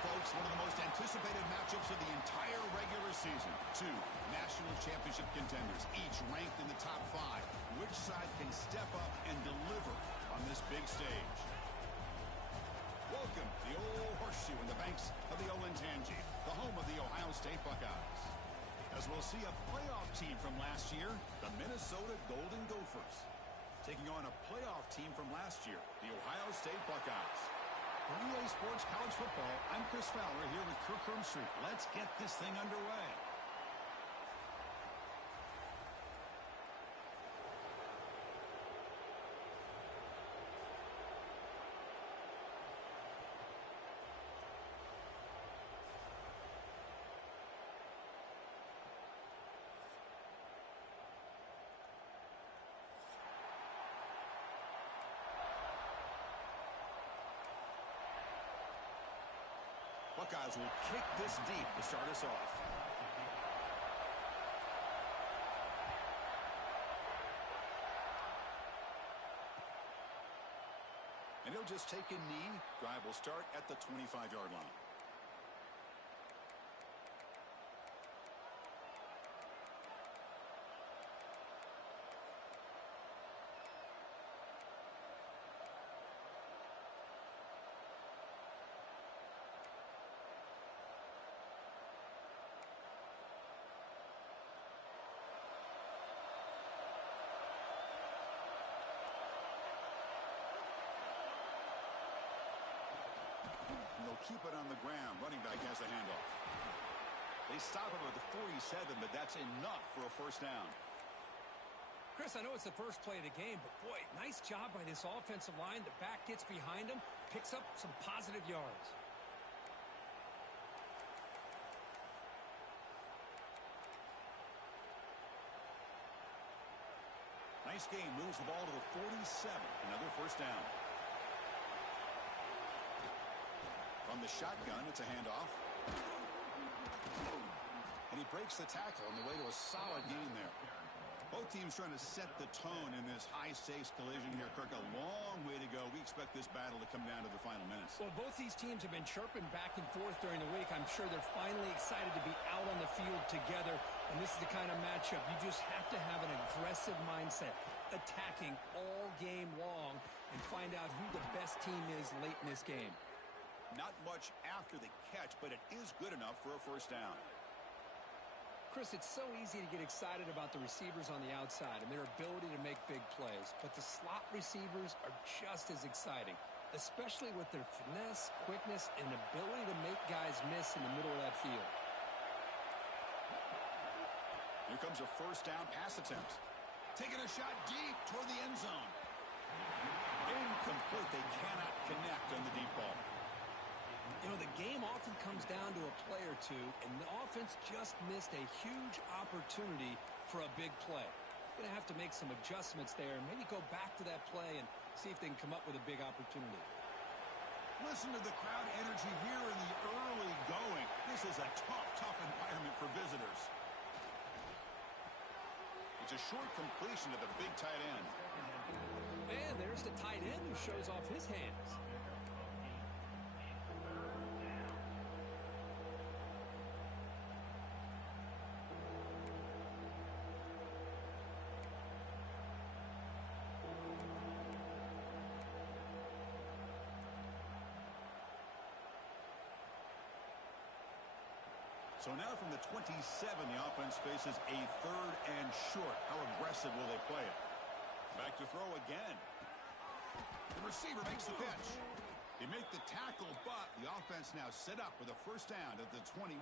folks, one of the most anticipated matchups of the entire regular season. Two national championship contenders, each ranked in the top 5. Which side can step up and deliver on this big stage? Welcome to the old horseshoe in the banks of the Olentangy, the home of the Ohio State Buckeyes. As we'll see a playoff team from last year, the Minnesota Golden Gophers, taking on a playoff team from last year, the Ohio State Buckeyes. For EA Sports College Football, I'm Chris Fowler here with Kirk Hermstreet. Let's get this thing underway. Buckeyes will kick this deep to start us off. And he'll just take a knee. Drive will start at the 25-yard line. And they'll keep it on the ground. Running back has the handoff. They stop him at the 47, but that's enough for a first down. Chris, I know it's the first play of the game, but boy, nice job by this offensive line. The back gets behind him, picks up some positive yards. Nice game. Moves the ball to the 47. Another first down. From the shotgun, it's a handoff. And he breaks the tackle on the way to a solid gain there. Both teams trying to set the tone in this high-stakes collision here, Kirk. A long way to go. We expect this battle to come down to the final minutes. Well, both these teams have been chirping back and forth during the week. I'm sure they're finally excited to be out on the field together. And this is the kind of matchup you just have to have an aggressive mindset, attacking all game long and find out who the best team is late in this game. Not much after the catch, but it is good enough for a first down. Chris, it's so easy to get excited about the receivers on the outside and their ability to make big plays, but the slot receivers are just as exciting, especially with their finesse, quickness, and ability to make guys miss in the middle of that field. comes a first down pass attempt. Taking a shot deep toward the end zone. Incomplete. They cannot connect on the deep ball. You know, the game often comes down to a play or two, and the offense just missed a huge opportunity for a big play. Going to have to make some adjustments there, maybe go back to that play and see if they can come up with a big opportunity. Listen to the crowd energy here in the early going. This is a tough environment for visitors. It's a short completion to the big tight end. And there's the tight end who shows off his hands. So now from the 27, the offense faces a third and short. How aggressive will they play it? Back to throw again. The receiver makes the catch. They make the tackle, but the offense now set up with a first down at the 21.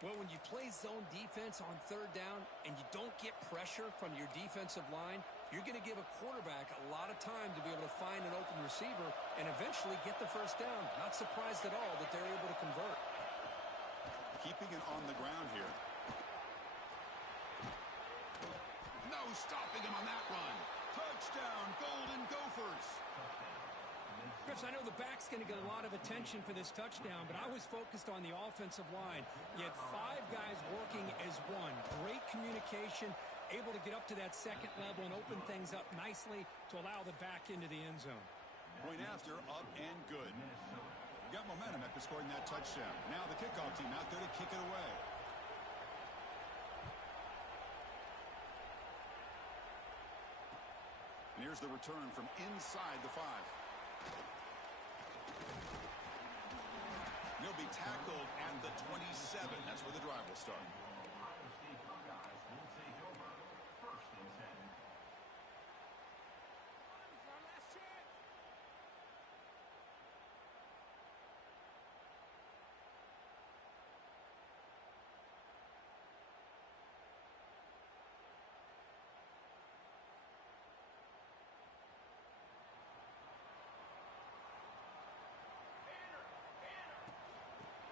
Well, when you play zone defense on third down and you don't get pressure from your defensive line, you're going to give a quarterback a lot of time to be able to find an open receiver and eventually get the first down. Not surprised at all that they're able to convert. Keeping it on the ground here. No stopping him on that run. Touchdown, Golden Gophers. Chris, I know the back's going to get a lot of attention for this touchdown, but I was focused on the offensive line. You had 5 guys working as one. Great communication, able to get up to that second level and open things up nicely to allow the back into the end zone. Point after, up and good. Got momentum after scoring that touchdown. Now the kickoff team out there to kick it away. And here's the return from inside the 5. He'll be tackled at the 27. That's where the drive will start.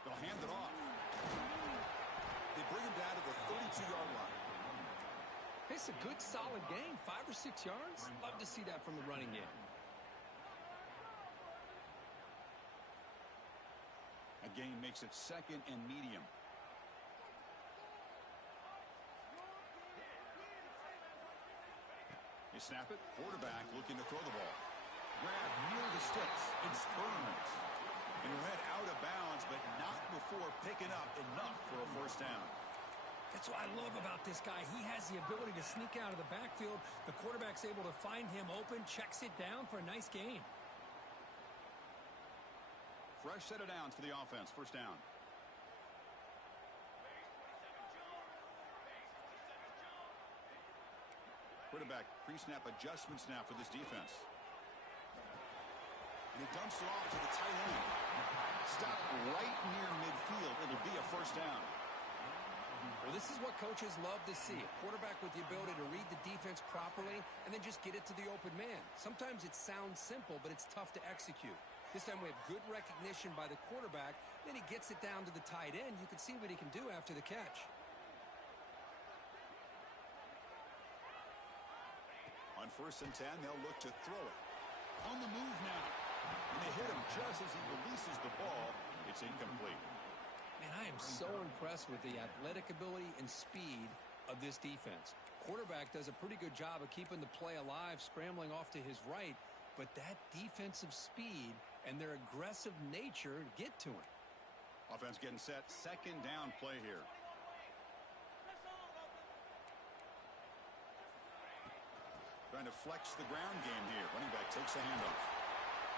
They'll hand it off. They bring him down to the 32-yard line. It's a good, solid game. 5 or 6 yards. Love to see that from the running game. A gain makes it second and medium. They snap it. Quarterback looking to throw the ball. Grab near the sticks. It's Burns. And he'll head out of bounds, but not before picking up enough for a first down. That's what I love about this guy. He has the ability to sneak out of the backfield. The quarterback's able to find him open, checks it down for a nice gain. Fresh set of downs for the offense. First down. Quarterback pre-snap adjustments now for this defense. And he dumps it off to the tight end. Stop right near midfield. It'll be a first down. Well, this is what coaches love to see. A quarterback with the ability to read the defense properly and then just get it to the open man. Sometimes it sounds simple, but it's tough to execute. This time we have good recognition by the quarterback. Then he gets it down to the tight end. You can see what he can do after the catch. On 1st and 10, they'll look to throw it. On the move now. And they hit him just as he releases the ball. It's incomplete. Man, I am so impressed with the athletic ability and speed of this defense. Quarterback does a pretty good job of keeping the play alive, scrambling off to his right, but that defensive speed and their aggressive nature get to him. Offense getting set. Second down play here. Trying to flex the ground game here. Running back takes a handoff.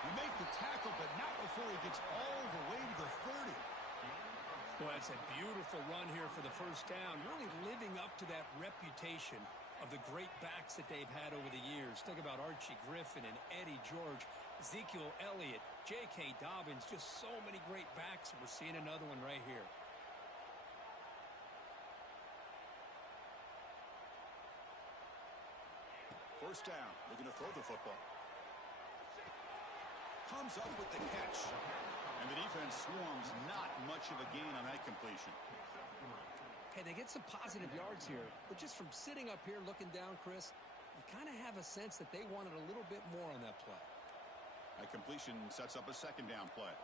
You make the tackle, but not before he gets all the way to the 30. Well, it's a beautiful run here for the first down, really living up to that reputation of the great backs that they've had over the years. Think about Archie Griffin and Eddie George, Ezekiel Elliott, J.K. Dobbins, just so many great backs. We're seeing another one right here. First down, looking to throw the football. Comes up with the catch. And the defense swarms, not much of a gain on that completion. Hey, they get some positive yards here, but just from sitting up here looking down, Chris, you kind of have a sense that they wanted a little bit more on that play. That completion sets up a second down play.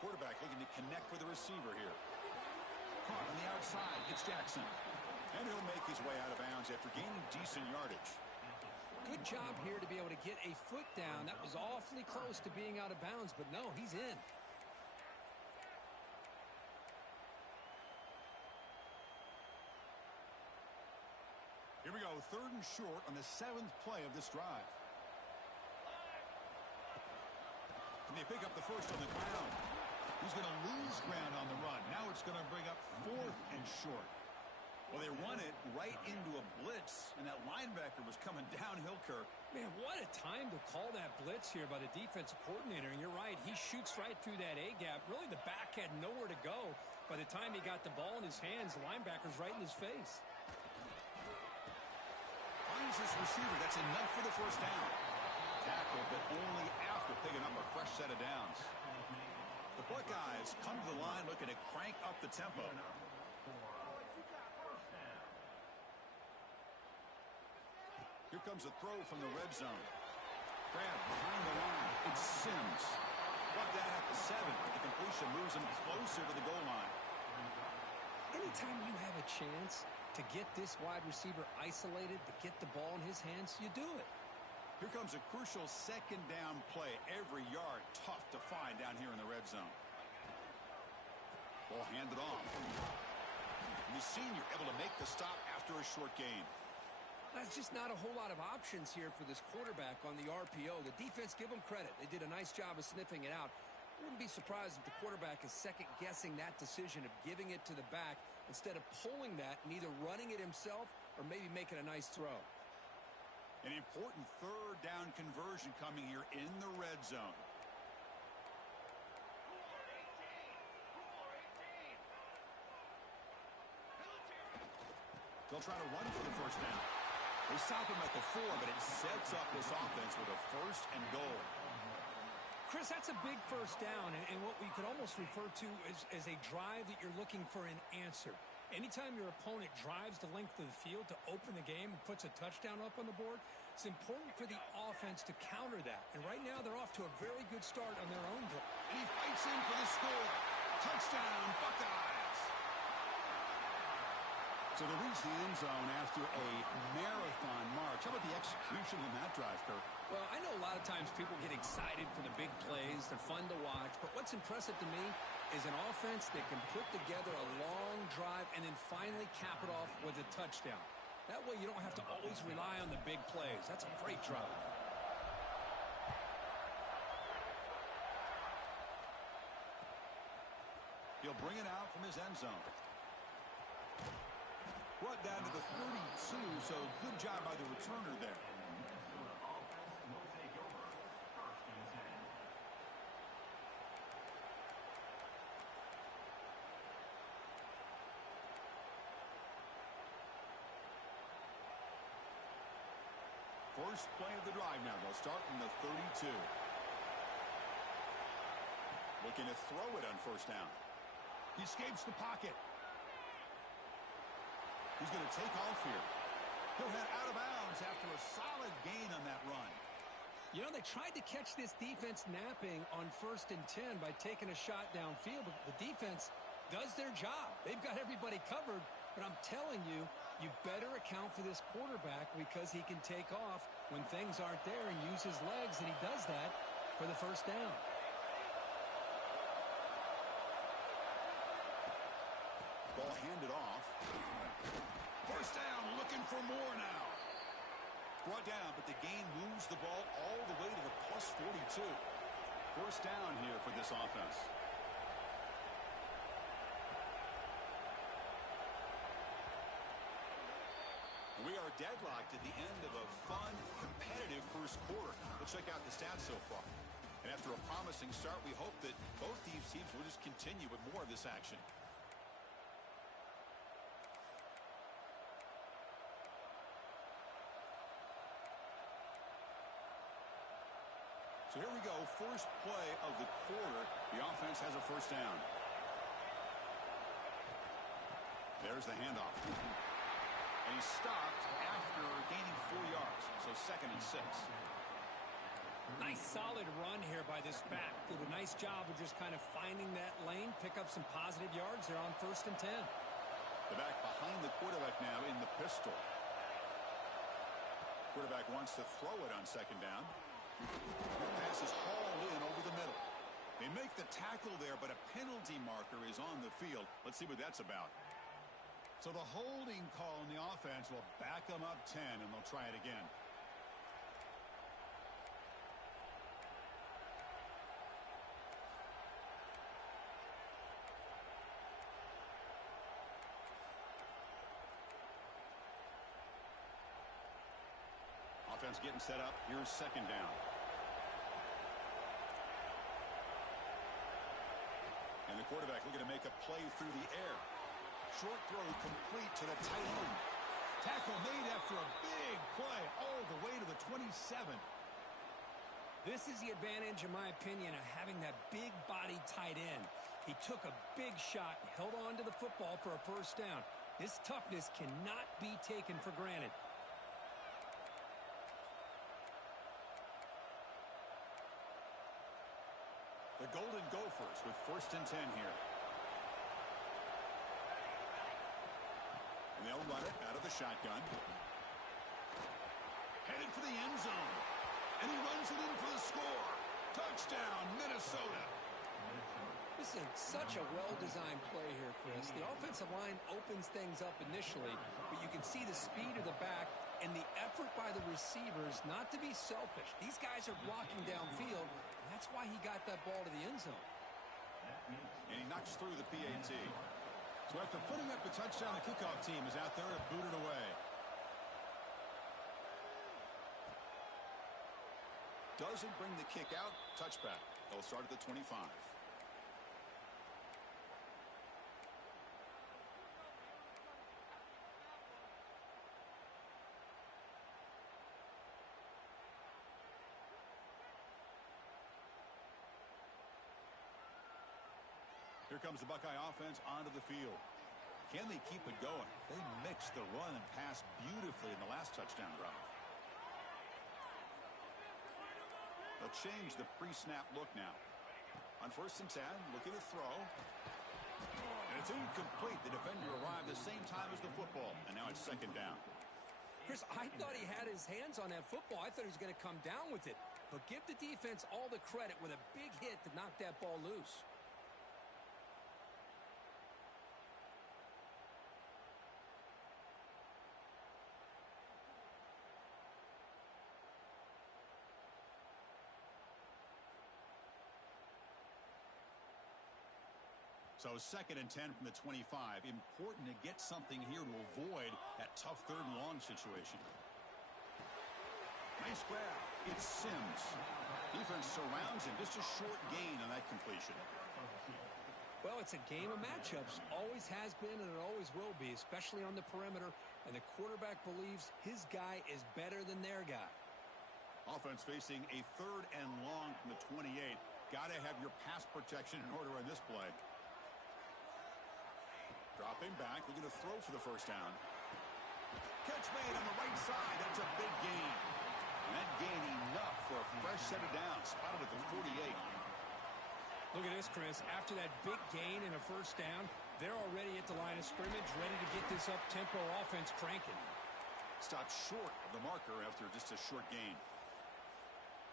Quarterback looking to connect with the receiver here. Caught on the outside. It's Jackson. And he'll make his way out of bounds after gaining decent yardage. Good job here to be able to get a foot down. That was awfully close to being out of bounds, but no, he's in. Here we go, 3rd and short on the 7th play of this drive. Can they pick up the first on the ground? He's going to lose ground on the run. Now it's going to bring up 4th and short. Well, they run it right into a blitz, and that linebacker was coming downhill, Kirk. Man, what a time to call that blitz here by the defensive coordinator. And you're right, he shoots right through that A-gap. Really, the back had nowhere to go. By the time he got the ball in his hands, the linebacker's right in his face. Finds his receiver. That's enough for the first down. Tackle, but only after picking up a fresh set of downs. The Buckeyes come to the line looking to crank up the tempo. Here comes a throw from the red zone. Grab behind the line. It's Sims. Brought down at the 7, but the completion moves him closer to the goal line. Anytime you have a chance to get this wide receiver isolated, to get the ball in his hands, you do it. Here comes a crucial second down play. Every yard tough to find down here in the red zone. Ball handed off. And the senior able to make the stop after a short gain. That's just not a whole lot of options here for this quarterback on the RPO. The defense, give them credit. They did a nice job of sniffing it out. I wouldn't be surprised if the quarterback is second-guessing that decision of giving it to the back instead of pulling that and either running it himself or maybe making a nice throw. An important 3rd down conversion coming here in the red zone. They'll try to run for the first down. They stop him at the 4, but it sets up this offense with a 1st and goal. Chris, that's a big first down, and what we could almost refer to as a drive that you're looking for an answer. Anytime your opponent drives the length of the field to open the game and puts a touchdown up on the board, it's important for the offense to counter that. And right now, they're off to a very good start on their own drive. And he fights in for the score. Touchdown, Buckeyes. So they reach the end zone after a marathon march. How about the execution in that drive, Kirk? Well, I know a lot of times people get excited for the big plays. They're fun to watch. But what's impressive to me is an offense that can put together a long drive and then finally cap it off with a touchdown. That way you don't have to always rely on the big plays. That's a great drive. He'll bring it out from his end zone. Brought down to the 32, so good job by the returner there. First play of the drive now. They'll start from the 32. Looking to throw it on first down. He escapes the pocket. He's going to take off here. He'll head out of bounds after a solid gain on that run. You know, they tried to catch this defense napping on 1st and 10 by taking a shot downfield, but the defense does their job. They've got everybody covered, but I'm telling you, you better account for this quarterback because he can take off when things aren't there and use his legs, and he does that for the first down. Ball handed off. First down, looking for more now. Brought down, but the gain moves the ball all the way to the plus 42. First down here for this offense. are deadlocked at the end of a fun, competitive first quarter. Let's check out the stats so far. And after a promising start, we hope that both these teams will just continue with more of this action. So here we go, first play of the quarter. The offense has a first down. There's the handoff. And he's stopped after gaining 4 yards. So 2nd and 6. Nice solid run here by this back. Did a nice job of just kind of finding that lane, pick up some positive yards there on 1st and 10. The back behind the quarterback now in the pistol. Quarterback wants to throw it on 2nd down. The pass is hauled in over the middle. They make the tackle there, but a penalty marker is on the field. Let's see what that's about. So the holding call on the offense will back them up 10, and they'll try it again. Offense getting set up. Here's 2nd down. And the quarterback looking to make a play through the air. Short throw complete to the tight end. Tackle made after a big play all the way to the 27. This is the advantage, in my opinion, of having that big body tight end. He took a big shot, held on to the football for a first down. His toughness cannot be taken for granted. The Golden Gophers with 1st and 10 here. And they'll run it out of the shotgun. Headed for the end zone. And he runs it in for the score. Touchdown, Minnesota. This is such a well-designed play here, Chris. The offensive line opens things up initially, but you can see the speed of the back and the effort by the receivers not to be selfish. These guys are blocking downfield, and that's why he got that ball to the end zone. And he knocks through the PAT. So after putting up the touchdown, the kickoff team is out there to boot it away. Doesn't bring the kick out. Touchback. They'll start at the 25. Here comes the Buckeye offense onto the field. Can they keep it going? They mixed the run and pass beautifully in the last touchdown drive. They'll change the pre-snap look now. On 1st and 10, looking to throw. And it's incomplete. The defender arrived the same time as the football, and now it's 2nd down. Chris, I thought he had his hands on that football. I thought he was going to come down with it. But give the defense all the credit with a big hit to knock that ball loose. So 2nd and 10 from the 25. Important to get something here to avoid that tough 3rd and long situation. Nice grab. It's Sims. Defense surrounds him. Just a short gain on that completion. Well, it's a game of matchups. Always has been and it always will be, especially on the perimeter. And the quarterback believes his guy is better than their guy. Offense facing a 3rd and long from the 28. Got to have your pass protection in order on this play. Dropping back, looking to throw for the first down. Catch made on the right side. That's a big gain. And that gain enough for a fresh set of downs. Spotted at the 48. Look at this, Chris. After that big gain and a first down, they're already at the line of scrimmage, ready to get this up-tempo offense cranking. Stopped short of the marker after just a short gain.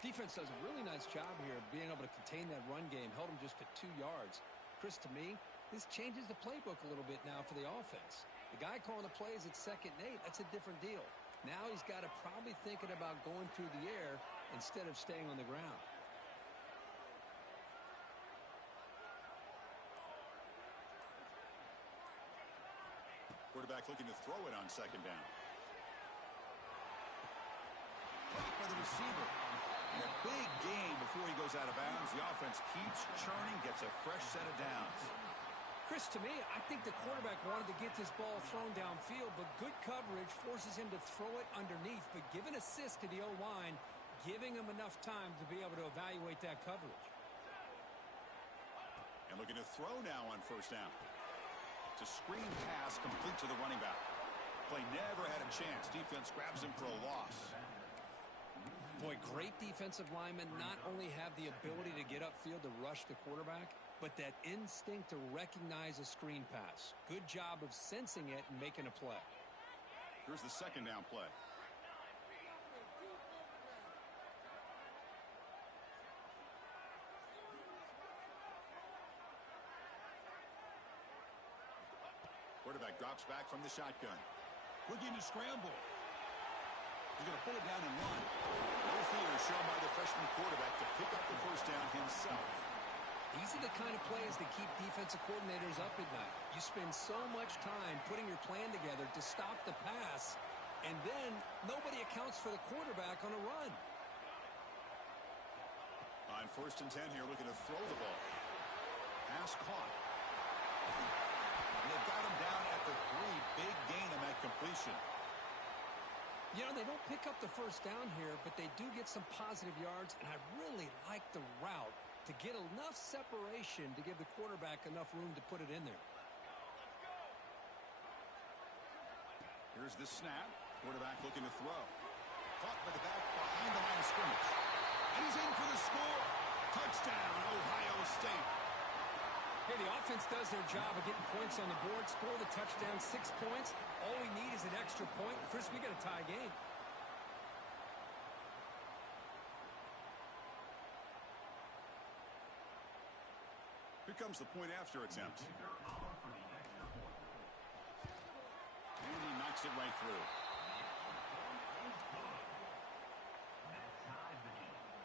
Defense does a really nice job here of being able to contain that run game. Held them just to 2 yards. Chris, to me, this changes the playbook a little bit now for the offense. The guy calling the plays at 2nd and 8, that's a different deal. Now he's got to probably thinking about going through the air instead of staying on the ground. Quarterback looking to throw it on 2nd down. receiver. And a big gain before he goes out of bounds. The offense keeps churning, gets a fresh set of downs. Chris, to me, I think the quarterback wanted to get this ball thrown downfield, but good coverage forces him to throw it underneath. But give an assist to the O-line, giving him enough time to be able to evaluate that coverage. And looking to throw now on first down. It's a screen pass complete to the running back. Play never had a chance. Defense grabs him for a loss. Boy, great defensive linemen not only have the ability to get upfield to rush the quarterback, but that instinct to recognize a screen pass. Good job of sensing it and making a play. Here's the second down play. Quarterback drops back from the shotgun. Looking to scramble. He's going to pull it down and run. No fear shown by the freshman quarterback to pick up the first down himself. These are the kind of plays that keep defensive coordinators up at night. You spend so much time putting your plan together to stop the pass, and then nobody accounts for the quarterback on a run. On 1st and 10 here, looking to throw the ball. Pass caught. And they've got him down at the 3. Big gain on that completion. You know, they don't pick up the first down here, but they do get some positive yards, and I really like the route to get enough separation to give the quarterback enough room to put it in there. Here's the snap. Quarterback looking to throw. Caught by the back behind the line of scrimmage. And he's in for the score. Touchdown, Ohio State. Hey, the offense does their job of getting points on the board, score the touchdown, 6 points. All we need is an extra point. Chris, we got a tie game. Here comes the point after attempt. And he knocks it right through.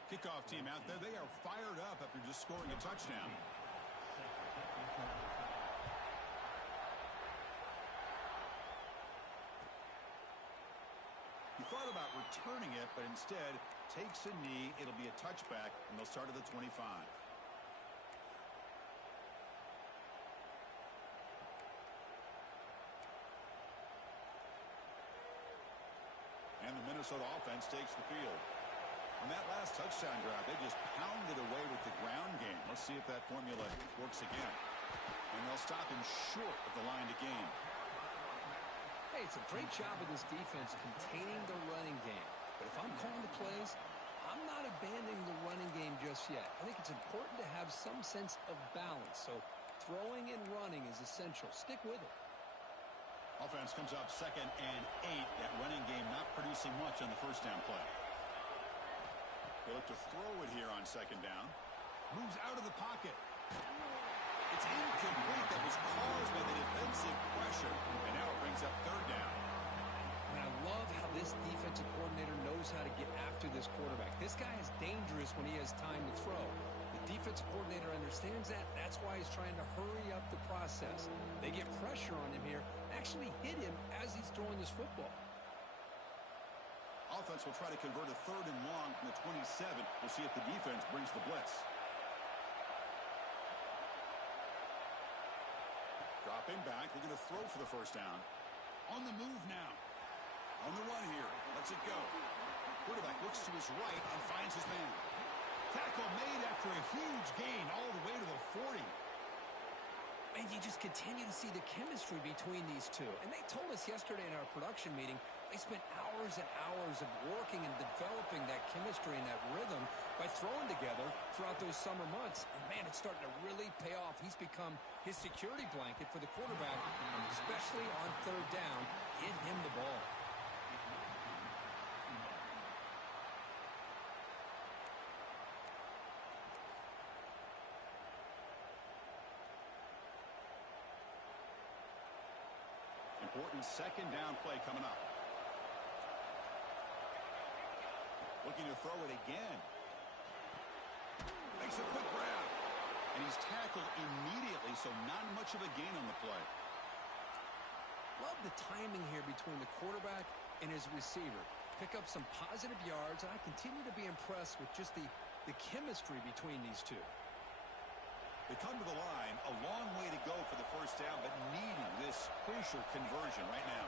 Kickoff team out there. They are fired up after just scoring a touchdown. He thought about returning it, but instead takes a knee. It'll be a touchback, and they'll start at the 25. And the Minnesota offense takes the field. On that last touchdown drive, they just pounded away with the ground game. Let's see if that formula works again. And they'll stop him short of the line to gain. Hey, it's a great job of this defense containing the running game. But if I'm calling the plays, I'm not abandoning the running game just yet. I think it's important to have some sense of balance. So throwing and running is essential. Stick with it. Offense comes up 2nd and 8. That running game not producing much on the first down play. They look to throw it here on 2nd down. Moves out of the pocket. It's incomplete. That was caused by the defensive pressure. And now it brings up 3rd down. And I love how this defensive coordinator knows how to get after this quarterback. This guy is dangerous when he has time to throw. The defensive coordinator understands that. That's why he's trying to hurry up the process. They get pressure on him here, actually hit him as he's throwing this football. Offense will try to convert a 3rd and long from the 27. We'll see if the defense brings the blitz. Dropping back, looking to throw for the first down. On the move now. On the run here. Lets it go. Quarterback looks to his right and finds his man. Tackle made after a huge gain all the way to the 40. And you just continue to see the chemistry between these two. And they told us yesterday in our production meeting, they spent hours and hours of working and developing that chemistry and that rhythm by throwing together throughout those summer months. And man, it's starting to really pay off. He's become his security blanket for the quarterback, and especially on 3rd down, get him the ball. Important 2nd down play coming up. Looking to throw it again. Makes a quick grab. And he's tackled immediately, so not much of a gain on the play. Love the timing here between the quarterback and his receiver. pick up some positive yards, and I continue to be impressed with just the chemistry between these two. They come to the line, a long way to go for the first down, but needing this crucial conversion right now.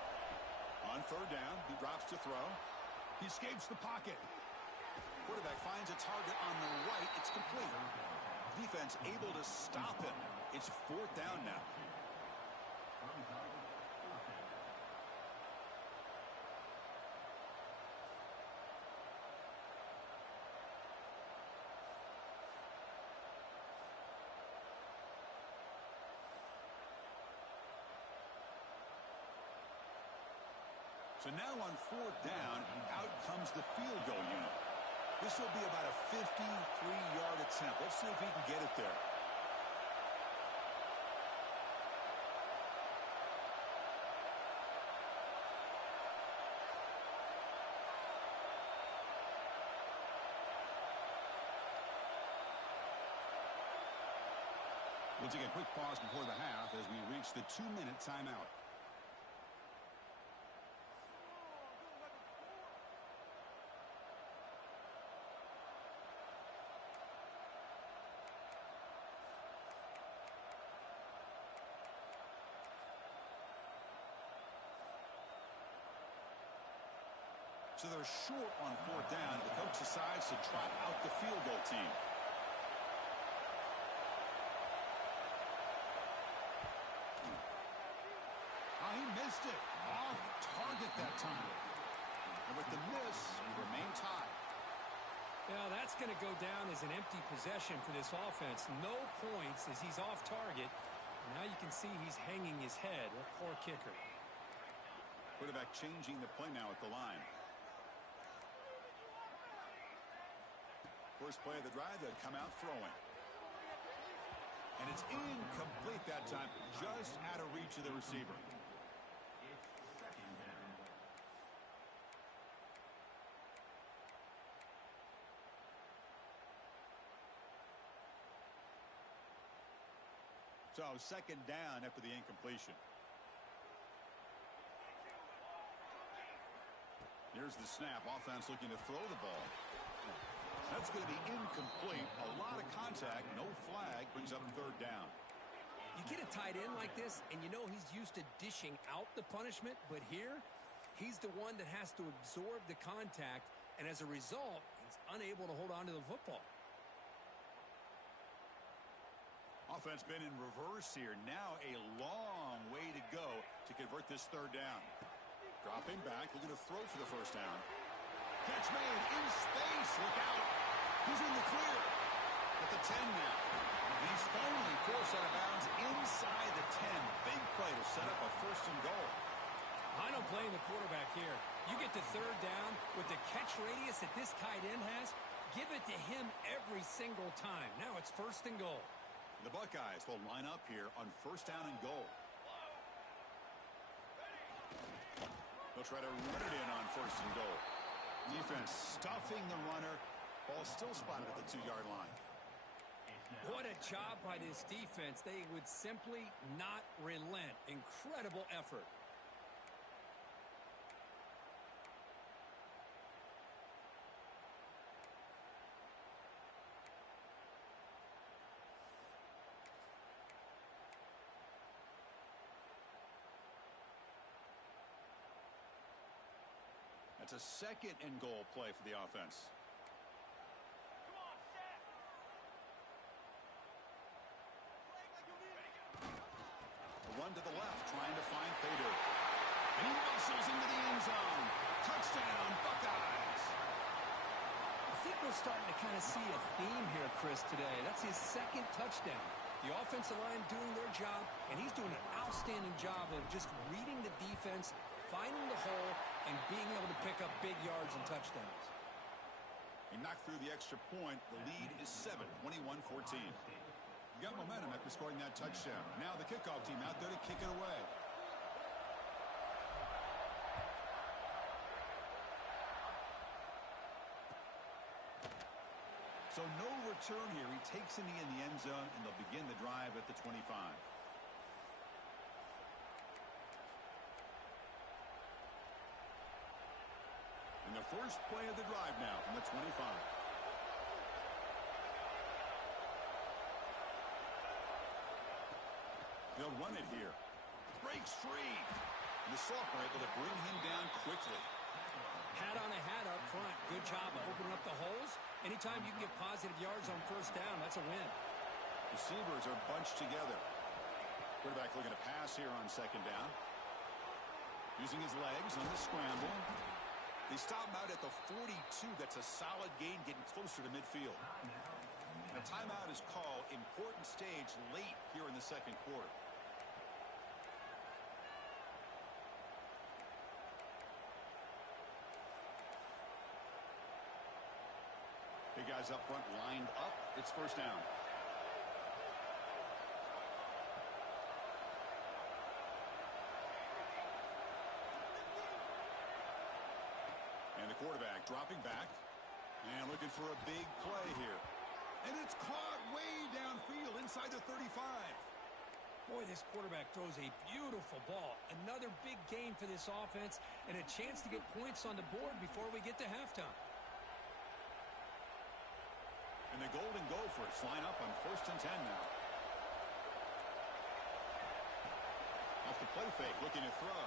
On third down, he drops to throw. He escapes the pocket. Quarterback finds a target on the right. It's complete. Defense able to stop him. It's fourth down now. So now on fourth down, out comes the field goal unit. This will be about a 53-yard attempt. Let's see if he can get it there. We'll take a quick pause before the half as we reach the 2-minute timeout. So they're short on fourth down. The coach decides to trot out the field goal team. Oh, he missed it. Off target that time. And with the miss, we remain tied. Now that's going to go down as an empty possession for this offense. No points as he's off target. And now you can see he's hanging his head. A poor kicker. Quarterback changing the play now at the line. First play of the drive, they'll come out throwing. And it's incomplete that time, just out of reach of the receiver. So second down after the incompletion. Here's the snap. Offense looking to throw the ball. That's going to be incomplete. A lot of contact, no flag, brings up third down. You get a tight end like this, and you know he's used to dishing out the punishment, but here, he's the one that has to absorb the contact, and as a result, he's unable to hold on to the football. Offense been in reverse here. Now a long way to go to convert this third down. Dropping back, looking to throw for the first down. Catch made in space. Look out. He's in the clear. At the 10 now. He's finally forced out of bounds inside the 10. Big play to set up a first and goal. I don't blame the quarterback here. You get to third down with the catch radius that this tight end has. Give it to him every single time. Now it's first and goal. The Buckeyes will line up here on first down and goal. They'll try to run it in on first and goal. Defense stuffing the runner. Ball still spotted at the 2-yard line. What a job by this defense. They would simply not relent. Incredible effort. That's a second and goal play for the offense. A run to the left, trying to find Pater. And he muscles into the end zone. Touchdown, Buckeyes. I think we're starting to kind of see a theme here, Chris, today. That's his second touchdown. The offensive line doing their job, and he's doing an outstanding job of just reading the defense, finding the hole, and being able to pick up big yards and touchdowns. He knocked through the extra point. The lead is 7, 21-14. You got momentum after scoring that touchdown. Now the kickoff team out there to kick it away. So no return here. He takes a knee in the end zone, and they'll begin the drive at the 25. And the first play of the drive now from the 25. They'll run it here. Breaks free. And the Sophomore able to bring him down quickly. Hat on a hat up front. Good job of opening up the holes. Anytime you can get positive yards on first down, that's a win. Receivers are bunched together. Quarterback looking to pass here on second down. Using his legs on the scramble. They stop him out at the 42. That's a solid gain, getting closer to midfield. A timeout is called. Important stage late here in the second quarter. Big guys up front lined up. It's first down. And the quarterback dropping back and looking for a big play here. And it's caught way downfield inside the 35. Boy, this quarterback throws a beautiful ball. Another big gain for this offense and a chance to get points on the board before we get to halftime. And the Golden Gophers line up on 1st and 10 now. Off the play fake, looking to throw.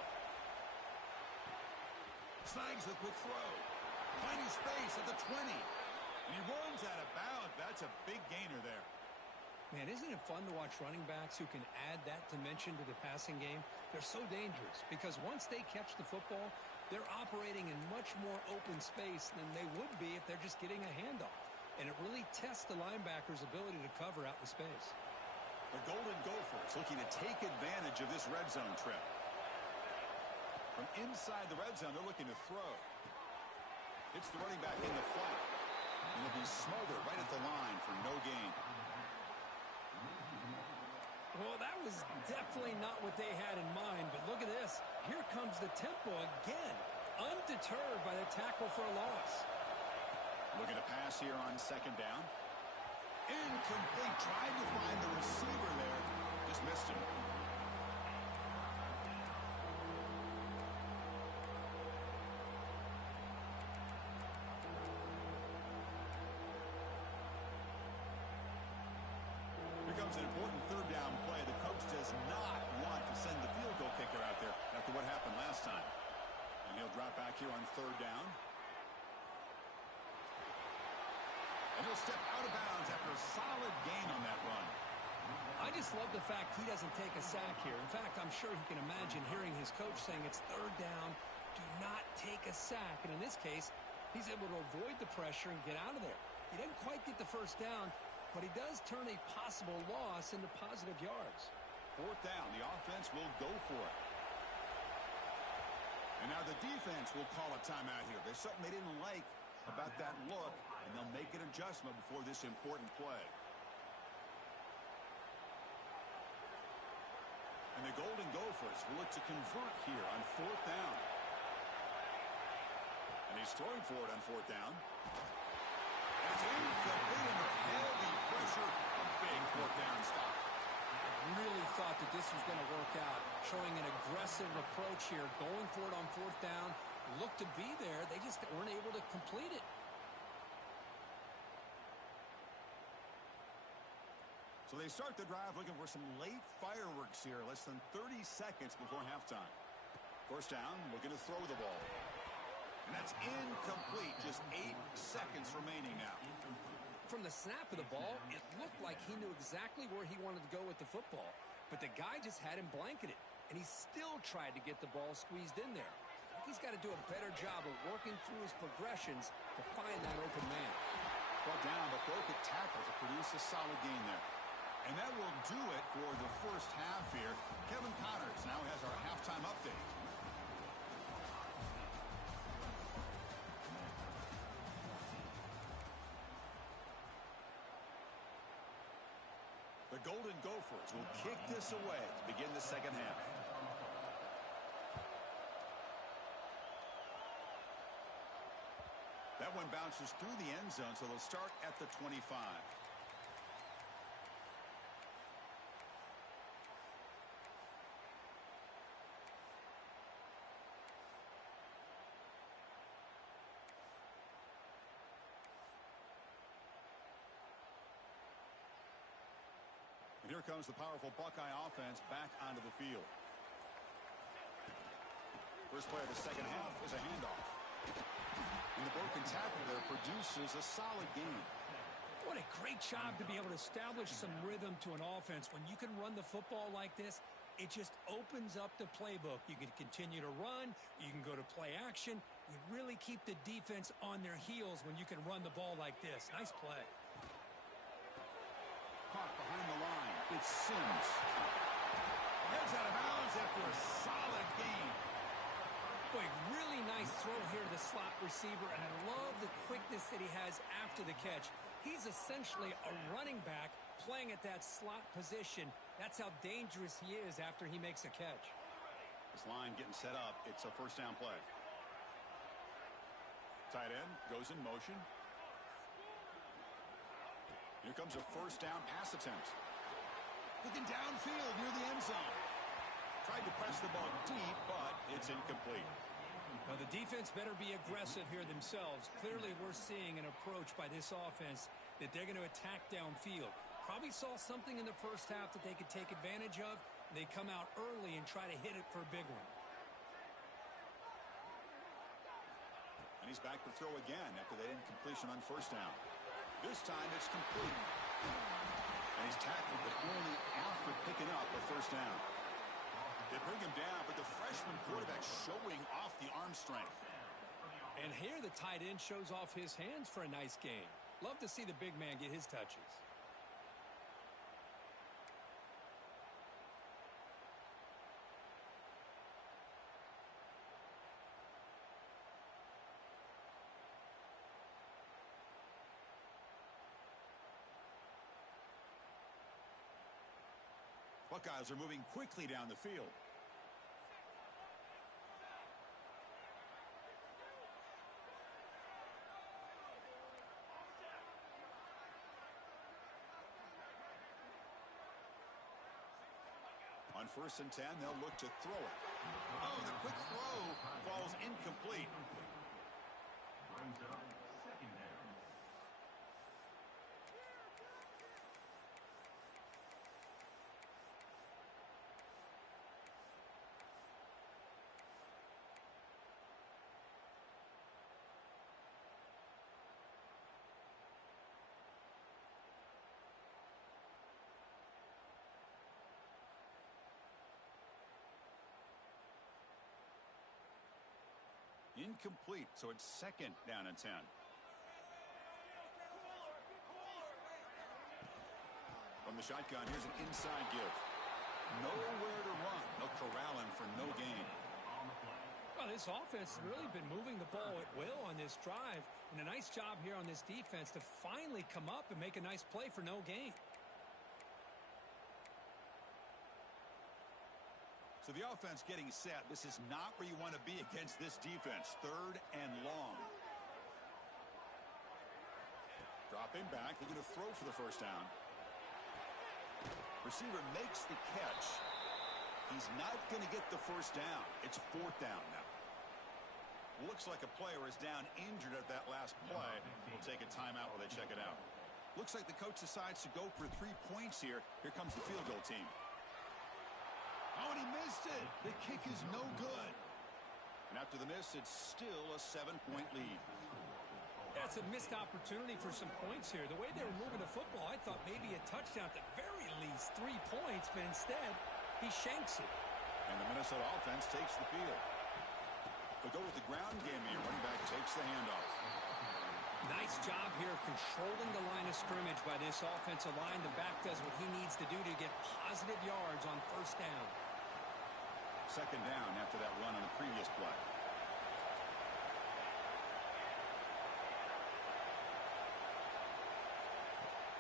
Snags the quick throw. Finding space at the 20. And he runs out of bounds. That's a big gainer there. Man, isn't it fun to watch running backs who can add that dimension to the passing game? They're so dangerous because once they catch the football, they're operating in much more open space than they would be if they're just getting a handoff. And it really tests the linebacker's ability to cover out in space. The Golden Gophers looking to take advantage of this red zone trip. From inside the red zone, they're looking to throw. It's the running back in the flat. And it'll be smothered right at the line for no gain. Well, that was definitely not what they had in mind, but look at this. Here comes the tempo again, undeterred by the tackle for a loss. Looking to pass here on second down. Incomplete. Tried to find the receiver there. Just missed him. Here comes an important third down play. The coach does not want to send the field goal kicker out there after what happened last time. And he'll drop back here on third down. And he'll step out of bounds after a solid gain on that run. I just love the fact he doesn't take a sack here. In fact, I'm sure he can imagine hearing his coach saying it's third down, do not take a sack. And in this case, he's able to avoid the pressure and get out of there. He doesn't quite get the first down, but he does turn a possible loss into positive yards. Fourth down, the offense will go for it. And now the defense will call a timeout here. There's something they didn't like about that look, and they'll make an adjustment before this important play. And the Golden Gophers will look to convert here on fourth down. And he's throwing for it on fourth down. And it's incomplete under heavy pressure. A big fourth down stop. I really thought that this was going to work out, showing an aggressive approach here, going for it on fourth down. Looked to be there. They just weren't able to complete it. So they start the drive looking for some late fireworks here, less than 30 seconds before halftime. First down, looking to throw the ball. And that's incomplete, just 8 seconds remaining now. From the snap of the ball, it looked like he knew exactly where he wanted to go with the football. But the guy just had him blanketed, and he still tried to get the ball squeezed in there. I think he's got to do a better job of working through his progressions to find that open man. Brought down, but broke a tackle to produce a solid gain there. And that will do it for the first half here. Kevin Connors now has our halftime update. The Golden Gophers will kick this away to begin the second half. That one bounces through the end zone, so they'll start at the 25. here comes the powerful Buckeye offense back onto the field. First play of the second half is a handoff. And the broken tackle there produces a solid game. What a great job to be able to establish some rhythm to an offense. When you can run the football like this, it just opens up the playbook. You can continue to run. You can go to play action. You really keep the defense on their heels when you can run the ball like this. Nice play. Caught behind the line. It's Sims. Heads out of bounds after a solid game. Boy, really nice throw here to the slot receiver, and I love the quickness that he has after the catch. He's essentially a running back playing at that slot position. That's how dangerous he is after he makes a catch. This line getting set up. It's a first down play. Tight end goes in motion. Here comes a first down pass attempt. Looking downfield near the end zone. Tried to press the ball deep, but it's incomplete. Now, the defense better be aggressive here themselves. Clearly, we're seeing an approach by this offense that they're going to attack downfield. Probably saw something in the first half that they could take advantage of. They come out early and try to hit it for a big one. And he's back to throw again after that incompletion on first down. This time it's complete. And he's tackled, but only after picking up a first down. They bring him down, but the freshman quarterback showing off the arm strength. And here the tight end shows off his hands for a nice game. Love to see the big man get his touches. Buckeyes are moving quickly down the field. On 1st and 10, they'll look to throw it. Oh, the quick throw falls incomplete. Incomplete, so it's 2nd down and 10. From the shotgun, here's an inside give. Nowhere to run. They'll corral him for no gain. Well, this offense has really been moving the ball at will on this drive. And a nice job here on this defense to finally come up and make a nice play for no gain. So the offense getting set. This is not where you want to be against this defense. 3rd and long. Dropping back, looking to throw for the first down. Receiver makes the catch. He's not going to get the first down. It's 4th down now. Looks like a player is down injured at that last play. We'll take a timeout while they check it out. Looks like the coach decides to go for 3 points here. Here comes the field goal team. Oh, and he missed it. The kick is no good. And after the miss, it's still a 7-point lead. That's a missed opportunity for some points here. The way they were moving the football, I thought maybe a touchdown at the very least, 3 points, but instead, he shanks it. And the Minnesota offense takes the field. They'll go with the ground game here. Running back takes the handoff. Nice job here of controlling the line of scrimmage by this offensive line. The back does what he needs to do to get positive yards on first down. 2nd down after that run on the previous play.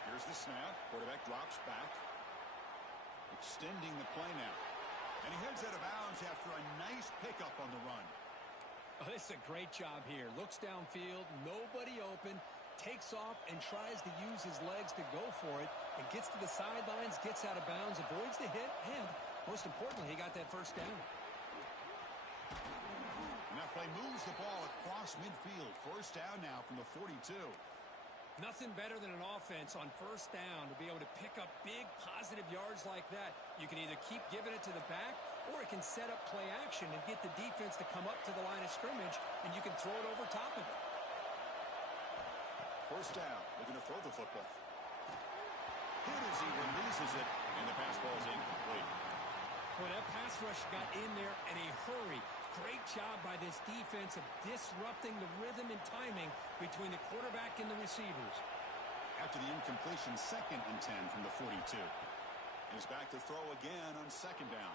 Here's the snap. Quarterback drops back. Extending the play now. And he heads out of bounds after a nice pickup on the run. Oh, this is a great job here. Looks downfield, nobody open, takes off and tries to use his legs to go for it, and gets to the sidelines, gets out of bounds, avoids the hit, and most importantly, he got that first down. And that play moves the ball across midfield. First down now from the 42. Nothing better than an offense on first down to be able to pick up big positive yards like that. You can either keep giving it to the back, or it can set up play action and get the defense to come up to the line of scrimmage, and you can throw it over top of it. First down, looking to throw the football. Hit as he releases it, and the pass ball is incomplete. Well, that pass rush got in there in a hurry. Great job by this defense of disrupting the rhythm and timing between the quarterback and the receivers. After the incompletion, 2nd and 10 from the 42. He's back to throw again on 2nd down.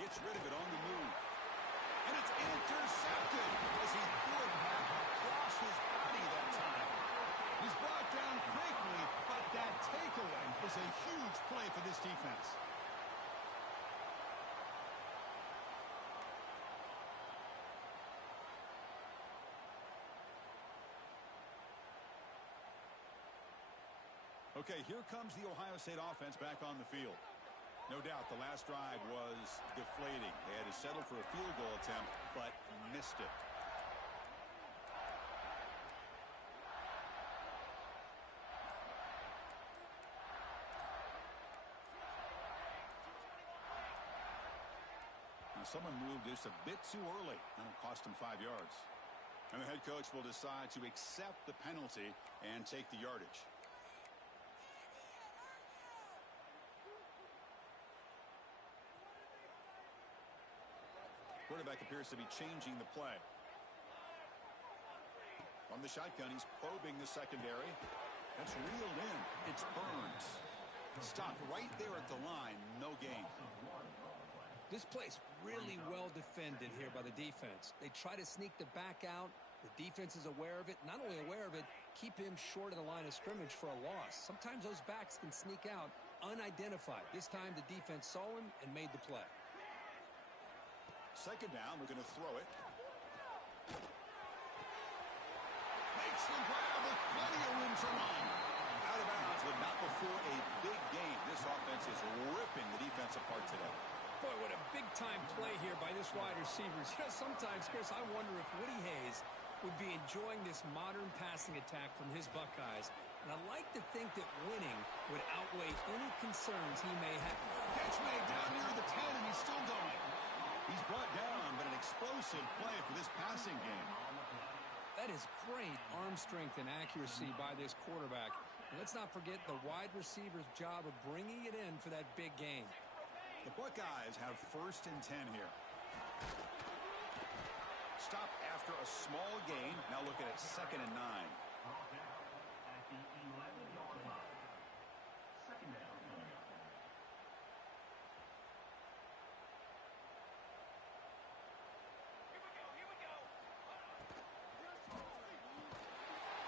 Gets rid of it on the move. And it's intercepted as he threw it back across his body that time. He's brought down quickly, but that takeaway is a huge play for this defense. Okay, here comes the Ohio State offense back on the field. No doubt the last drive was deflating. They had to settle for a field goal attempt, but missed it. Now someone moved just a bit too early, and it cost him 5 yards. And the head coach will decide to accept the penalty and take the yardage. Quarterback appears to be changing the play. From the shotgun, he's probing the secondary. That's reeled in. It's Burns. Stopped right there at the line. No gain. This play's really well defended here by the defense. They try to sneak the back out. The defense is aware of it. Not only aware of it, keep him short of the line of scrimmage for a loss. Sometimes those backs can sneak out unidentified. This time the defense saw him and made the play. 2nd down, looking to throw it. Makes the grab with plenty of room to run. Out of bounds, but not before a big game. This offense is ripping the defense apart today. Boy, what a big-time play here by this wide receivers. You know, sometimes, Chris, I wonder if Woody Hayes would be enjoying this modern passing attack from his Buckeyes. And I like to think that winning would outweigh any concerns he may have. Catch made down near the 10, and he's still going. He's brought down, but an explosive play for this passing game. That is great arm strength and accuracy by this quarterback. And let's not forget the wide receiver's job of bringing it in for that big game. The Buckeyes have 1st and 10 here. Stop after a small gain. Now looking at 2nd and 9.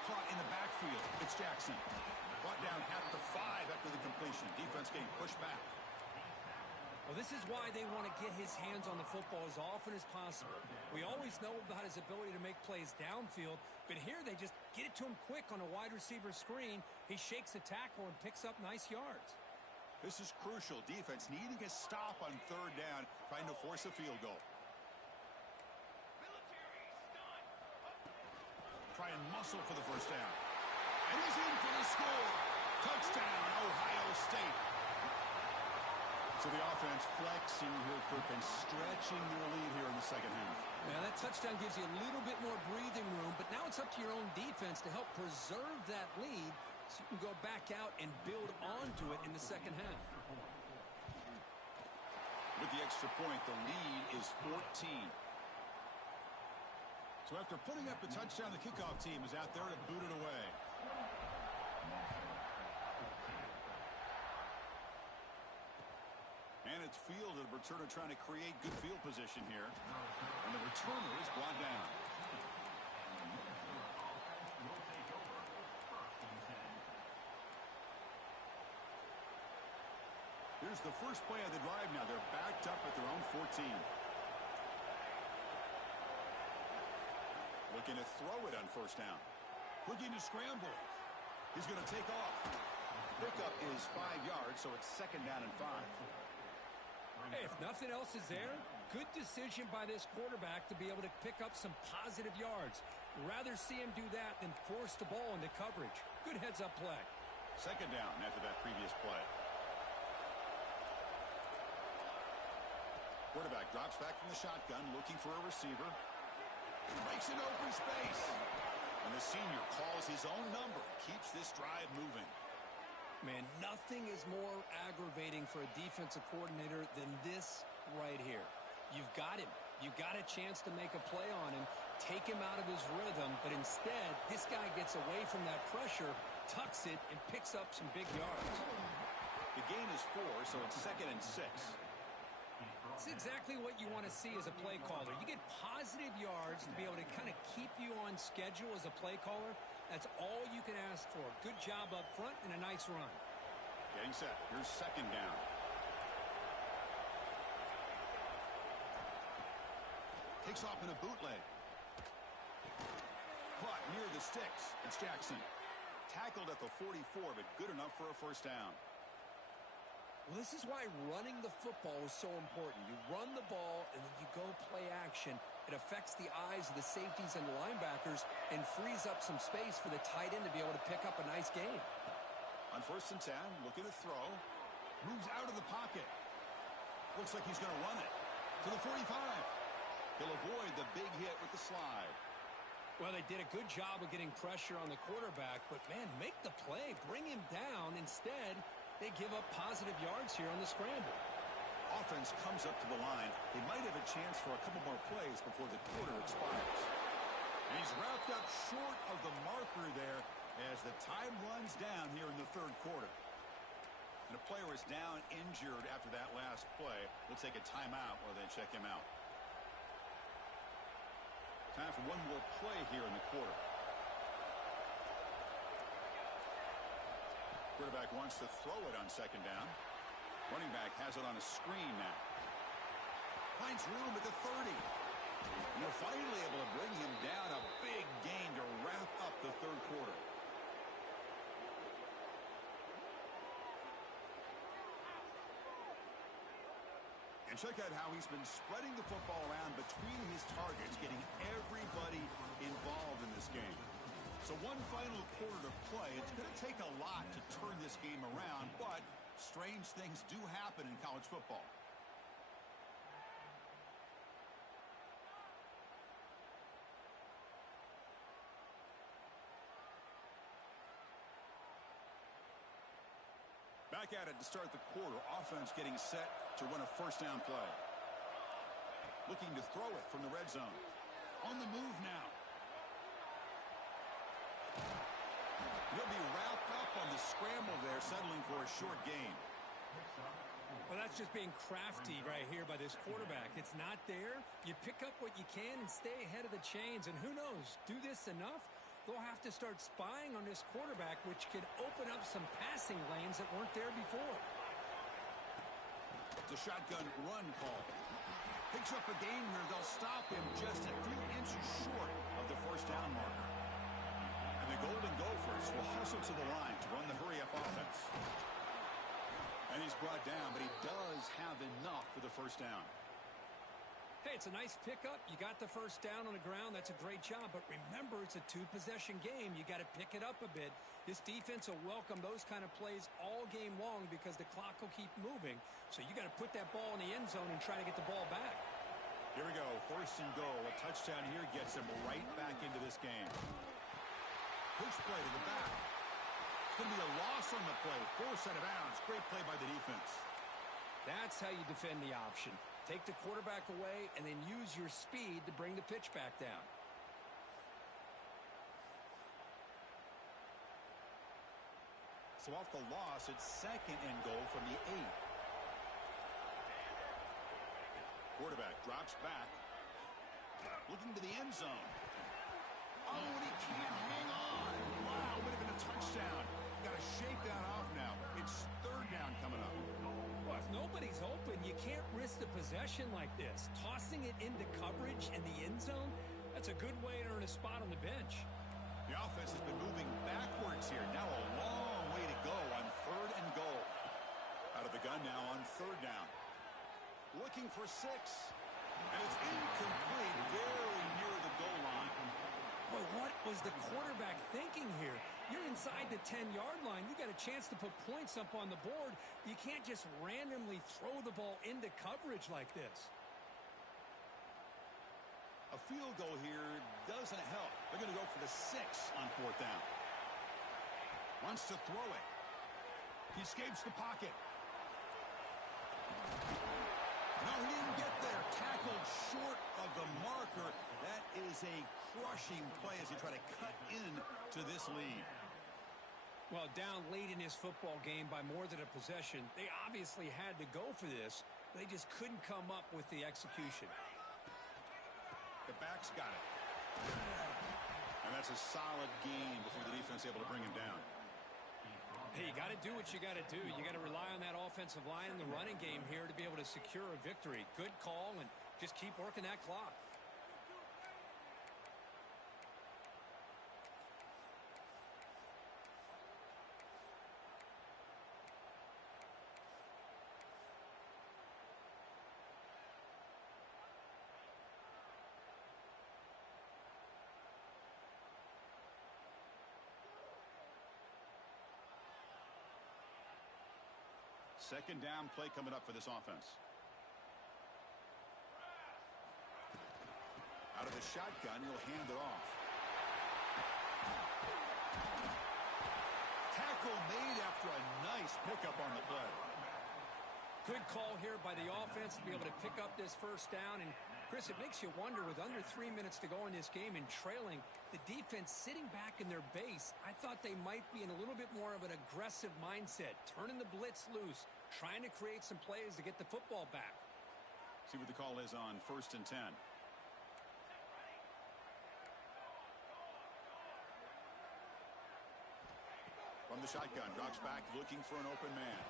Caught in the backfield. It's Jackson. Brought down at the 5 after the completion. Defense getting pushed back. Well, this is why they want to get his hands on the football as often as possible. We always know about his ability to make plays downfield, but here they just get it to him quick on a wide receiver screen. He shakes the tackle and picks up nice yards. This is crucial. Defense needing a stop on 3rd down, trying to force a field goal. Try and muscle for the 1st down. And he's in for the score. Touchdown, Ohio State. So the offense flexing here, Kirk, and stretching their lead here in the 2nd half. Now that touchdown gives you a little bit more breathing room, but now it's up to your own defense to help preserve that lead so you can go back out and build onto it in the 2nd half. With the extra point, the lead is 14. So after putting up the touchdown, the kickoff team is out there to boot it away. And it's fielded. The returner trying to create good field position here. And the returner is brought down. Here's the first play of the drive now. They're backed up at their own 14. Looking to throw it on 1st down. Looking to scramble. He's going to take off. Pickup is 5 yards, so it's 2nd down and 5. Hey, if nothing else is there, good decision by this quarterback to be able to pick up some positive yards. Rather see him do that than force the ball into coverage. Good heads-up play. Second down after that previous play. Quarterback drops back from the shotgun, looking for a receiver. Breaks an open space. And the senior calls his own number, keeps this drive moving. Man, nothing is more aggravating for a defensive coordinator than this right here. You've got him. You've got a chance to make a play on him, take him out of his rhythm, but instead, this guy gets away from that pressure, tucks it, and picks up some big yards. The gain is 4, so it's 2nd and 6. It's exactly what you want to see as a play caller. You get positive yards to be able to kind of keep you on schedule as a play caller. That's all you can ask for. Good job up front and a nice run. Getting set. Here's second down. Takes off in a bootleg. Caught near the sticks. It's Jackson. Tackled at the 44, but good enough for a first down. Well, this is why running the football is so important. You run the ball, and then you go play action. It affects the eyes of the safeties and the linebackers and frees up some space for the tight end to be able to pick up a nice gain. On 1st and 10, looking to throw. Moves out of the pocket. Looks like he's going to run it to the 45. He'll avoid the big hit with the slide. Well, they did a good job of getting pressure on the quarterback, but, man, make the play. Bring him down. Instead, they give up positive yards here on the scramble. Offense comes up to the line. They might have a chance for a couple more plays before the quarter expires. And he's wrapped up short of the marker there as the time runs down here in the 3rd quarter. And a player is down injured after that last play. We'll take a timeout while they check him out. Time for one more play here in the quarter. Quarterback wants to throw it on 2nd down. Running back has it on a screen now. Finds room at the 30. And they're finally able to bring him down. A big gain to wrap up the 3rd quarter. And check out how he's been spreading the football around between his targets, getting everybody involved in this game. So one final quarter to play. It's going to take a lot to turn this game around, but strange things do happen in college football. Back at it to start the quarter. Offense getting set to run a first down play. Looking to throw it from the red zone. On the move now. He'll be wrapped up on the scramble there, settling for a short gain. Well, that's just being crafty right here by this quarterback. It's not there. You pick up what you can and stay ahead of the chains. And who knows, do this enough, they'll have to start spying on this quarterback, which could open up some passing lanes that weren't there before. It's a shotgun run call. Picks up a gain here. They'll stop him just a few inches short of the first down marker. And the Golden Gophers will hustle to the line to run the hurry-up offense. And he's brought down, but he does have enough for the first down. Hey, it's a nice pickup. You got the first down on the ground. That's a great job. But remember, it's a 2-possession game. You got to pick it up a bit. This defense will welcome those kind of plays all game long because the clock will keep moving. So you got to put that ball in the end zone and try to get the ball back. Here we go. 1st and goal. A touchdown here gets him right back into this game. Push play to the back. It's going to be a loss on the play. Force out of bounds. Great play by the defense. That's how you defend the option. Take the quarterback away and then use your speed to bring the pitch back down. So off the loss, it's 2nd and goal from the 8. Quarterback drops back. Looking to the end zone. Oh, and he can't hang on. Wow, would have been a touchdown. Got to shake that off now. It's 3rd down coming up. Well, if nobody's open, you can't risk the possession like this. Tossing it into coverage in the end zone, that's a good way to earn a spot on the bench. The offense has been moving backwards here. Now a long way to go on 3rd and goal. Out of the gun now on 3rd down. Looking for 6. And it's incomplete, very near the goal line. Boy, what was the quarterback thinking here? You're inside the 10-yard line. You got a chance to put points up on the board. You can't just randomly throw the ball into coverage like this. A field goal here doesn't help. They're going to go for the 6 on 4th down. Wants to throw it. He escapes the pocket. No, he didn't get there. Tackled short of the marker. That is a crushing play as he try to cut into this lead. Well, down late in his football game by more than a possession, they obviously had to go for this. They just couldn't come up with the execution. The back's got it. And that's a solid gain before the defense able to bring him down. Hey, you got to do what you got to do. You got to rely on that offensive line in the running game here to be able to secure a victory. Good call, and just keep working that clock. Second down play coming up for this offense. Out of the shotgun, he'll hand it off. Tackle made after a nice pickup on the play. Good call here by the offense to be able to pick up this first down. And, Chris, it makes you wonder, with under 3 minutes to go in this game and trailing, the defense sitting back in their base, I thought they might be in a little bit more of an aggressive mindset, turning the blitz loose, trying to create some plays to get the football back. See what the call is on 1st and 10. From the shotgun, drops back, looking for an open man.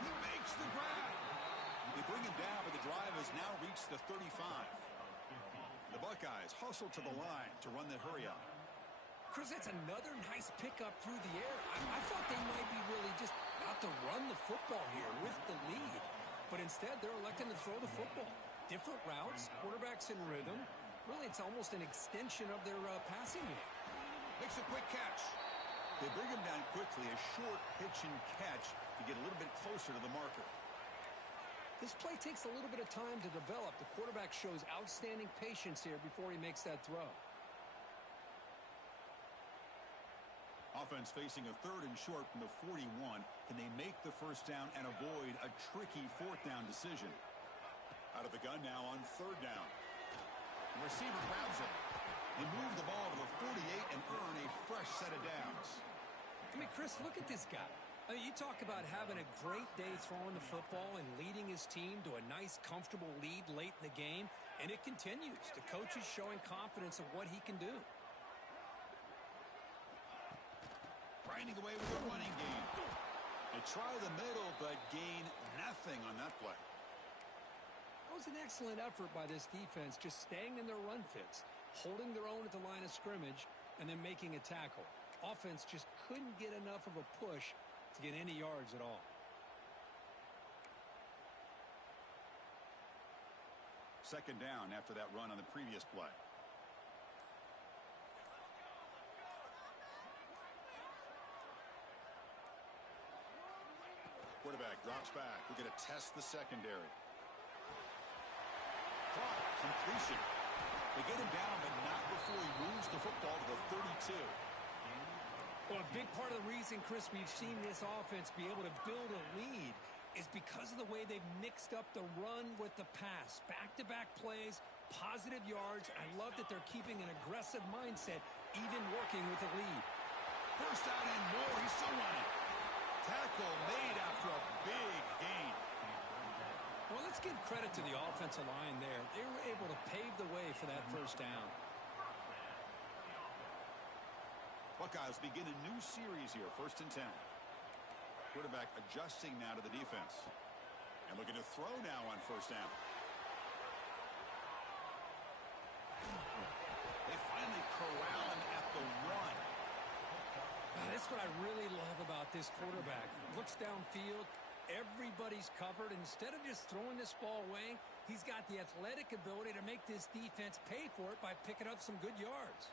He makes the grab. They bring him down, but the drive has now reached the 35. The Buckeyes hustle to the line to run the hurry up. Chris, that's another nice pickup through the air. I thought they might be really just about to run the football here with the lead. But instead, they're electing to throw the football. Different routes, quarterbacks in rhythm. Really, it's almost an extension of their passing game. Makes a quick catch. They bring him down quickly, a short pitch and catch to get a little bit closer to the marker. This play takes a little bit of time to develop. The quarterback shows outstanding patience here before he makes that throw. Offense facing a 3rd and short from the 41. Can they make the first down and avoid a tricky 4th down decision? Out of the gun now on 3rd down. The receiver grabs it. They move the ball to the 48 and earn a fresh set of downs. I mean, Chris, look at this guy. I mean, you talk about having a great day throwing the football and leading his team to a nice, comfortable lead late in the game, and it continues. The coach is showing confidence of what he can do. Grinding away with a running game. They try the middle, but gain nothing on that play. That was an excellent effort by this defense, just staying in their run fits, holding their own at the line of scrimmage, and then making a tackle. Offense just couldn't get enough of a push to get any yards at all. Second down after that run on the previous play. Quarterback drops back. We're going to test the secondary. Caught. Completion. They get him down, but not before he moves the football to the 32. Well, a big part of the reason, Chris, we've seen this offense be able to build a lead is because of the way they've mixed up the run with the pass. Back-to-back plays, positive yards. I love that they're keeping an aggressive mindset, even working with a lead. First down and more. He's still running. Tackle made after a big gain. Well, let's give credit to the offensive line there. They were able to pave the way for that first down. Buckeyes begin a new series here, 1st and 10. Quarterback adjusting now to the defense. And looking to throw now on 1st down. They finally corral him at the 1. That's what I really love about this quarterback. Looks downfield. Everybody's covered. Instead of just throwing this ball away, he's got the athletic ability to make this defense pay for it by picking up some good yards.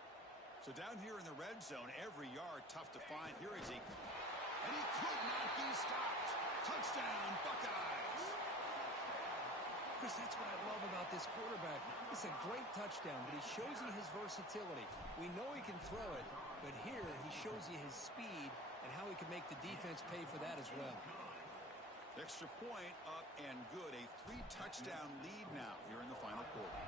So down here in the red zone, every yard tough to find. Here is he. And he could not be stopped. Touchdown, Buckeyes. Chris, that's what I love about this quarterback. It's a great touchdown, but he shows you his versatility. We know he can throw it, but here he shows you his speed and how he can make the defense pay for that as well. Extra point up and good. A 3-touchdown lead now here in the final quarter.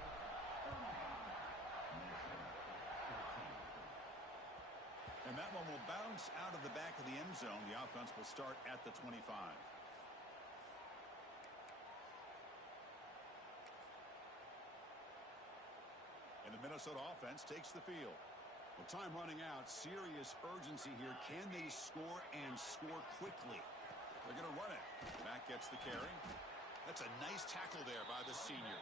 And that one will bounce out of the back of the end zone. The offense will start at the 25. And the Minnesota offense takes the field. With time running out, serious urgency here. Can they score and score quickly? They're going to run it. Mack gets the carry. That's a nice tackle there by the senior.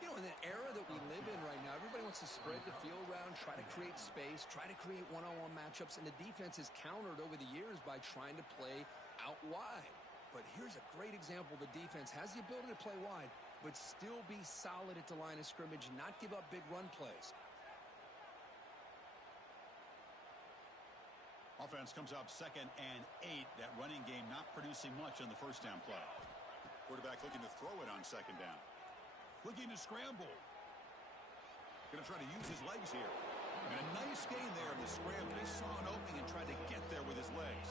You know, in the era that we live in right now, everybody wants to spread the field around, try to create space, try to create one-on-one matchups, and the defense has countered over the years by trying to play out wide. But here's a great example. The defense has the ability to play wide, but still be solid at the line of scrimmage, not give up big run plays. Offense comes up 2nd and 8. That running game not producing much on the first down play. Quarterback looking to throw it on 2nd down. Looking to scramble. Going to try to use his legs here. And a nice gain there in the scramble. He saw an opening and tried to get there with his legs.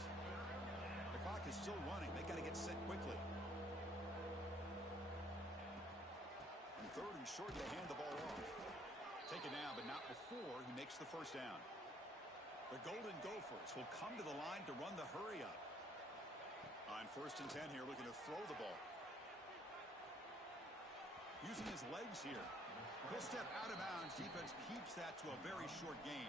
The clock is still running. They got to get set quickly. And 3rd and short, they hand the ball off. Taken now, but not before he makes the first down. The Golden Gophers will come to the line to run the hurry up. On 1st and 10 here, looking to throw the ball. Using his legs here. He'll step out of bounds. Defense keeps that to a very short gain.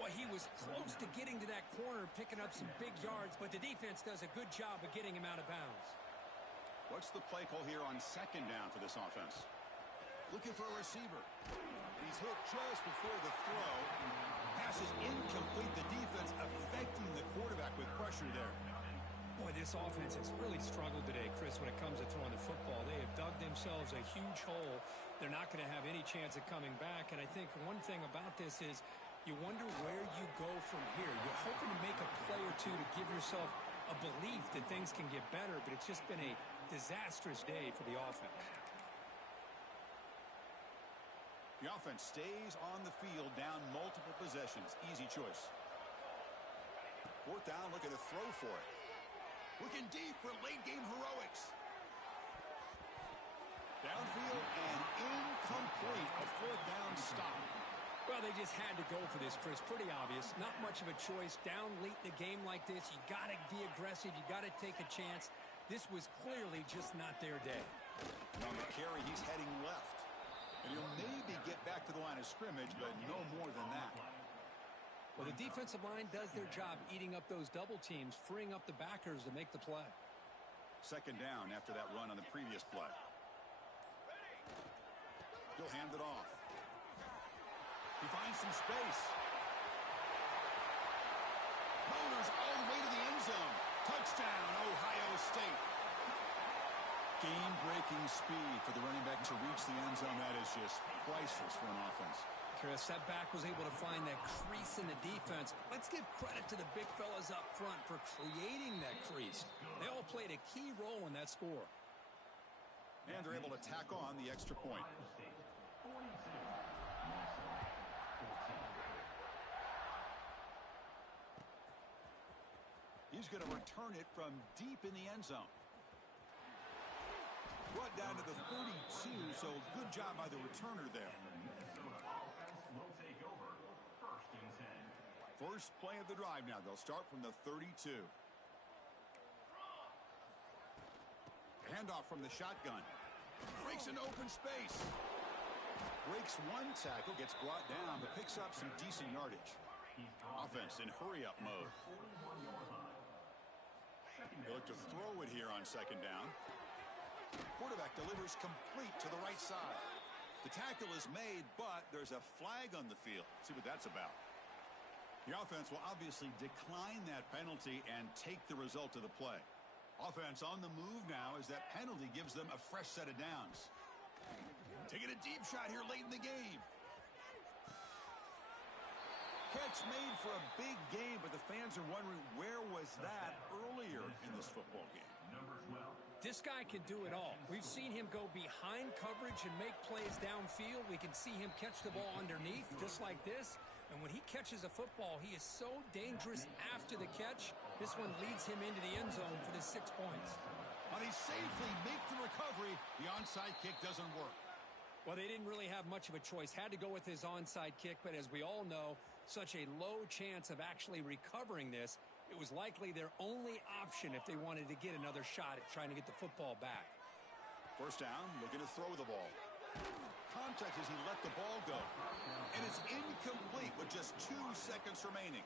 Well, he was close to getting to that corner, picking up some big yards, but the defense does a good job of getting him out of bounds. What's the play call here on 2nd down for this offense? Looking for a receiver. He's hit just before the throw. Pass is incomplete. The defense affecting the quarterback with pressure there. Boy, this offense has really struggled today, Chris, when it comes to throwing the football. They have dug themselves a huge hole. They're not going to have any chance of coming back. And I think one thing about this is you wonder where you go from here. You're hoping to make a play or two to give yourself a belief that things can get better, but it's just been a disastrous day for the offense. The offense stays on the field, down multiple possessions. Easy choice. 4th down, looking to throw for it. Looking deep for late-game heroics. Downfield and incomplete. A 4th down stop. Well, they just had to go for this, Chris. Pretty obvious. Not much of a choice. Down late in the game like this, you got to be aggressive. You got to take a chance. This was clearly just not their day. And on the carry, he's heading left. And he'll maybe get back to the line of scrimmage, but no more than that. Well, the defensive line does their job eating up those double teams, freeing up the backers to make the play. 2nd down after that run on the previous play. He'll hand it off. He finds some space. Motors all the way to the end zone. Touchdown, Ohio State. Game-breaking speed for the running back to reach the end zone. That is just priceless for an offense. Chris, that back was able to find that crease in the defense. Let's give credit to the big fellas up front for creating that crease. They all played a key role in that score. And they're able to tack on the extra point. He's going to return it from deep in the end zone. Brought down to the 32, so good job by the returner there. First play of the drive now. They'll start from the 32. Handoff from the shotgun. Breaks an open space. Breaks one tackle, gets brought down, but picks up some decent yardage. Offense in hurry-up mode. They look to throw it here on 2nd down. Quarterback delivers complete to the right side. The tackle is made, but there's a flag on the field. Let's see what that's about. The offense will obviously decline that penalty and take the result of the play. Offense on the move now as that penalty gives them a fresh set of downs. Taking a deep shot here late in the game. Catch made for a big game, but the fans are wondering where was that earlier in this football game. This guy can do it all. We've seen him go behind coverage and make plays downfield. We can see him catch the ball underneath, just like this. And when he catches a football, he is so dangerous after the catch. This one leads him into the end zone for the 6 points. But he safely makes the recovery. The onside kick doesn't work. Well, they didn't really have much of a choice. Had to go with his onside kick, but as we all know, such a low chance of actually recovering this. It was likely their only option if they wanted to get another shot at trying to get the football back. First down, looking to throw the ball. Contact as he let the ball go. And it's incomplete with just 2 seconds remaining.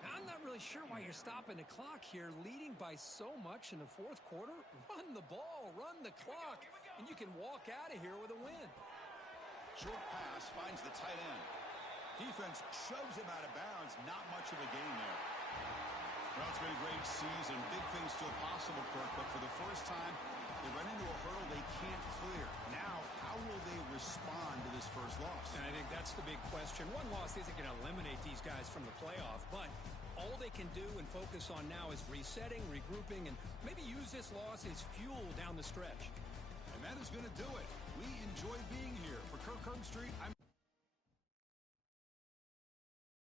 I'm not really sure why you're stopping the clock here, leading by so much in the fourth quarter. Run the ball, run the clock, and you can walk out of here with a win. Short pass finds the tight end. Defense shoves him out of bounds. Not much of a gain there. Well, it's been a great season. Big things still possible, Kirk, but for the first time, they run into a hurdle they can't clear. Now, how will they respond to this first loss? And I think that's the big question. One loss isn't going to eliminate these guys from the playoff, but all they can do and focus on now is resetting, regrouping, and maybe use this loss as fuel down the stretch. And that is going to do it. We enjoy being here. For Kirk Herbstreit, I'm